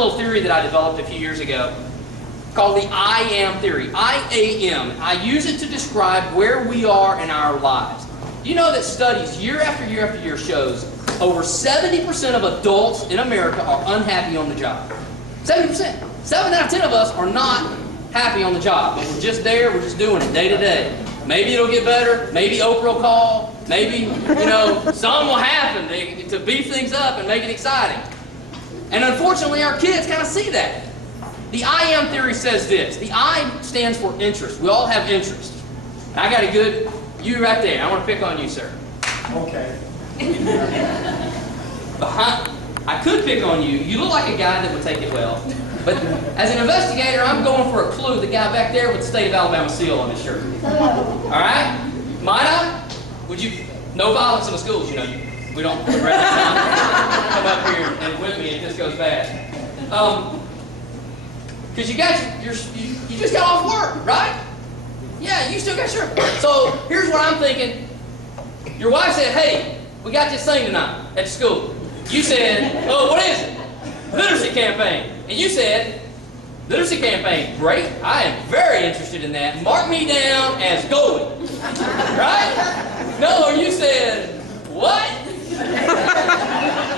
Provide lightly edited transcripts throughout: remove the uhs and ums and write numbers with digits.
little theory that I developed a few years ago called the I am theory. I-A-M. I use it to describe where we are in our lives. You know that studies year after year after year shows over 70% of adults in America are unhappy on the job. 70%. 7 out of 10 of us are not happy on the job. But we're just there, we're just doing it day to day. Maybe it'll get better, maybe Oprah will call, maybe, something will happen to beef things up and make it exciting. And unfortunately, our kids kind of see that. The I am theory says this. The I stands for interest. We all have interest. And I got a good, you right there. I want to pick on you, sir. Okay. I could pick on you. You look like a guy that would take it well. But as an investigator, I'm going for a clue. The guy back there with the state of Alabama seal on his shirt. All right? Might I? Would you? No violence in the schools, we don't come up here and with me if this goes bad. Because you just got off work, right? Yeah, you still got your. So here's what I'm thinking. Your wife said, "Hey, we got this thing tonight at school." You said, "Oh, what is it?" Literacy campaign. And you said, "Literacy campaign, great. I am very interested in that. Mark me down as going." Right? No, you said, "What?"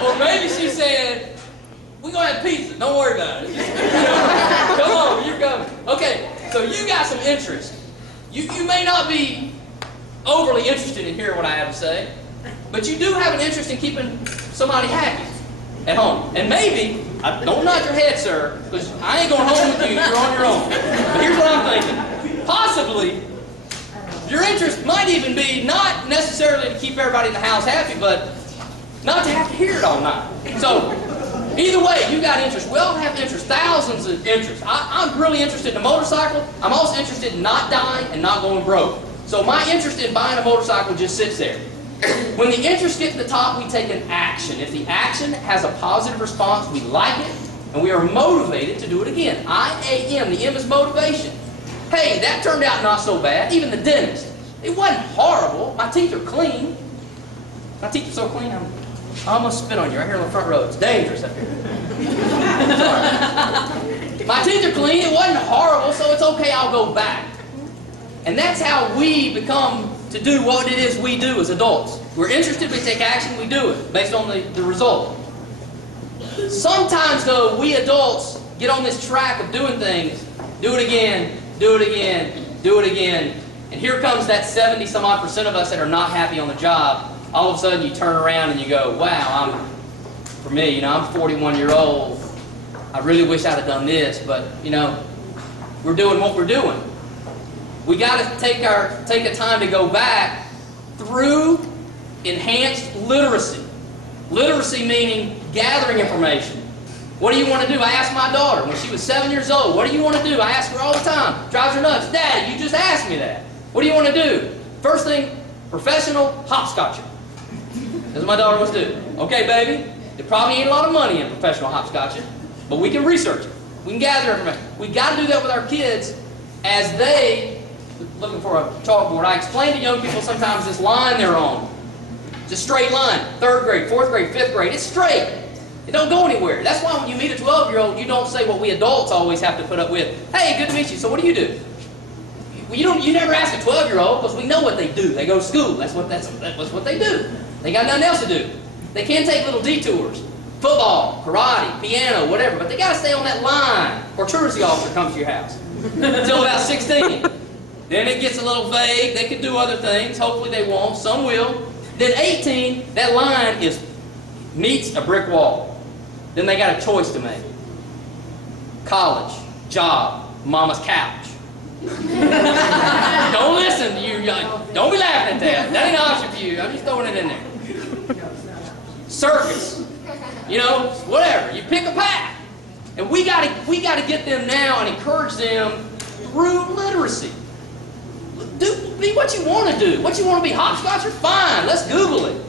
Or maybe she said, "We're going to have pizza. Don't worry about it." Come on, you're coming. Okay, so you got some interest. You may not be overly interested in hearing what I have to say, but you do have an interest in keeping somebody happy at home. And maybe, don't nod your head, sir, because I ain't going home with you. You're on your own. But here's what I'm thinking. Possibly, your interest might even be not necessarily to keep everybody in the house happy, but not to have to hear it all night. So, either way, you got interest. We all have interest, thousands of interests. I'm really interested in a motorcycle. I'm also interested in not dying and not going broke. So my interest in buying a motorcycle just sits there. When the interests get to the top, we take an action. If the action has a positive response, we like it, and we are motivated to do it again. I-A-M, the M is motivation. Hey, that turned out not so bad. Even the dentist. It wasn't horrible. My teeth are clean. My teeth are so clean, I almost spit on you right here on the front row. It's dangerous up here. Sorry. My teeth are clean. It wasn't horrible, so it's okay. I'll go back. And that's how we become to do what it is we do as adults. We're interested, we take action, we do it based on the result. Sometimes, though, we adults get on this track of doing things, do it again, do it again, do it again, and here comes that 70-some-odd% of us that are not happy on the job. All of a sudden, you turn around and you go, wow, for me, I'm 41-year-old. I really wish I'd have done this, but, we're doing what we're doing. We got to take a time to go back through enhanced literacy. Literacy meaning gathering information. What do you want to do? I asked my daughter when she was 7 years old, what do you want to do? I ask her all the time. Drives her nuts. Daddy, you just asked me that. What do you want to do? First thing, professional hopscotcher. That's what my daughter wants to do. Okay, baby, there probably ain't a lot of money in professional hopscotching, but we can research it. We can gather information. We got to do that with our kids as they, looking for a chalkboard, I explain to young people sometimes this line they're on. It's a straight line. 3rd grade, 4th grade, 5th grade. It's straight. It don't go anywhere. That's why when you meet a 12-year-old, you don't say what we adults always have to put up with. Hey, good to meet you. So what do you do? You never ask a 12-year-old because we know what they do. They go to school. That's what they do. They got nothing else to do. They can take little detours. Football, karate, piano, whatever. But they got to stay on that line or truancy officer comes to your house. Until about 16. Then it gets a little vague. They could do other things. Hopefully they won't. Some will. Then 18, that line meets a brick wall. Then they got a choice to make. College, job, mama's couch. Don't listen. Don't be laughing at that. That ain't an option for you. I'm just throwing it in there. Circus. Whatever. You pick a path. And we gotta get them now and encourage them through literacy. Be what you want to do. What you want to be, hopscotcher? Fine, let's Google it.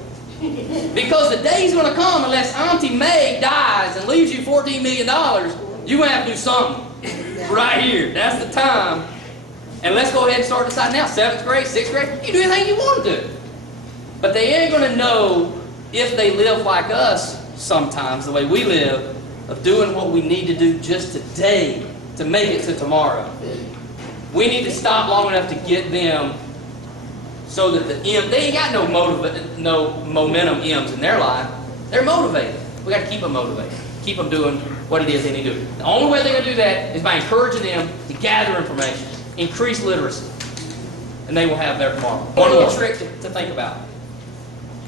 Because the day's going to come, unless Auntie May dies and leaves you $14 million, you're going to have to do something right here. That's the time. And let's go ahead and start deciding now. 7th grade, 6th grade, you do anything you want to do. But they ain't going to know if they live like us sometimes, the way we live, of doing what we need to do just today to make it to tomorrow. We need to stop long enough to get them so that they ain't got no momentum M's in their life. They're motivated. We got to keep them motivated. Keep them doing what it is they need to do. The only way they're going to do that is by encouraging them to gather information, increase literacy, and they will have their tomorrow. One little trick to think about.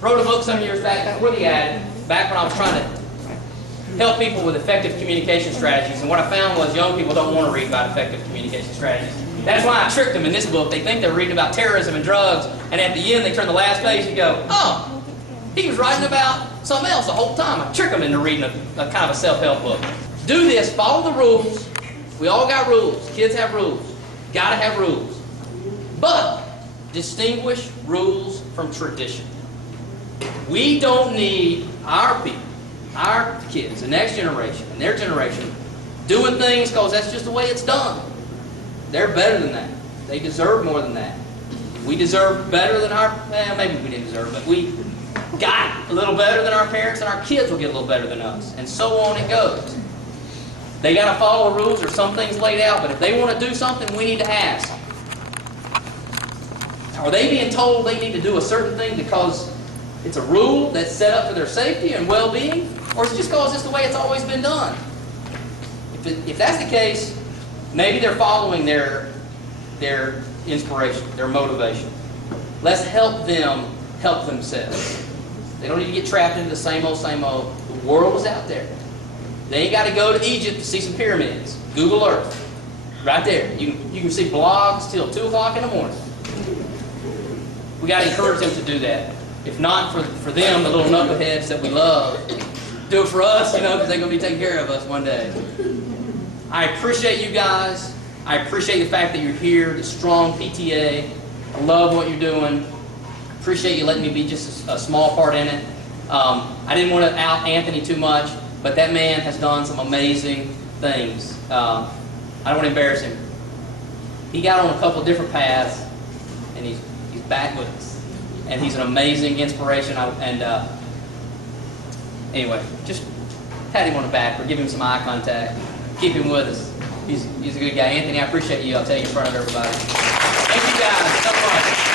Wrote a book some years back, really added, back when I was trying to help people with effective communication strategies, and what I found was young people don't want to read about effective communication strategies. That's why I tricked them in this book. They think they're reading about terrorism and drugs, and at the end they turn the last page and go, oh, he was writing about something else the whole time. I trick them into reading a kind of a self-help book. Do this, follow the rules. We all got rules. Kids have rules. Gotta have rules. But distinguish rules from tradition. We don't need our people, our kids, the next generation and their generation, doing things because that's just the way it's done. They're better than that. They deserve more than that. We deserve better than our, maybe we didn't deserve, but we got a little better than our parents, and our kids will get a little better than us. And so on it goes. They got to follow the rules. There's some things laid out, but if they want to do something, we need to ask. Are they being told they need to do a certain thing because it's a rule that's set up for their safety and well-being? Or is it just because it's the way it's always been done? If that's the case, maybe they're following their inspiration, their motivation. Let's help them help themselves. They don't need to get trapped into the same old, same old. The world is out there. They ain't got to go to Egypt to see some pyramids. Google Earth. Right there. You can see blogs till 2 o'clock in the morning. We got to encourage them to do that. If not for them, the little knuckleheads that we love, do it for us, because they're going to be taking care of us one day. I appreciate you guys. I appreciate the fact that you're here, the strong PTA. I love what you're doing. Appreciate you letting me be just a small part in it. I didn't want to out Anthony too much, but that man has done some amazing things. I don't want to embarrass him. He got on a couple of different paths, and he's back with us. And he's an amazing inspiration. Anyway, just pat him on the back or give him some eye contact. Keep him with us. He's a good guy. Anthony, I appreciate you. I'll tell you in front of everybody. Thank you guys so much.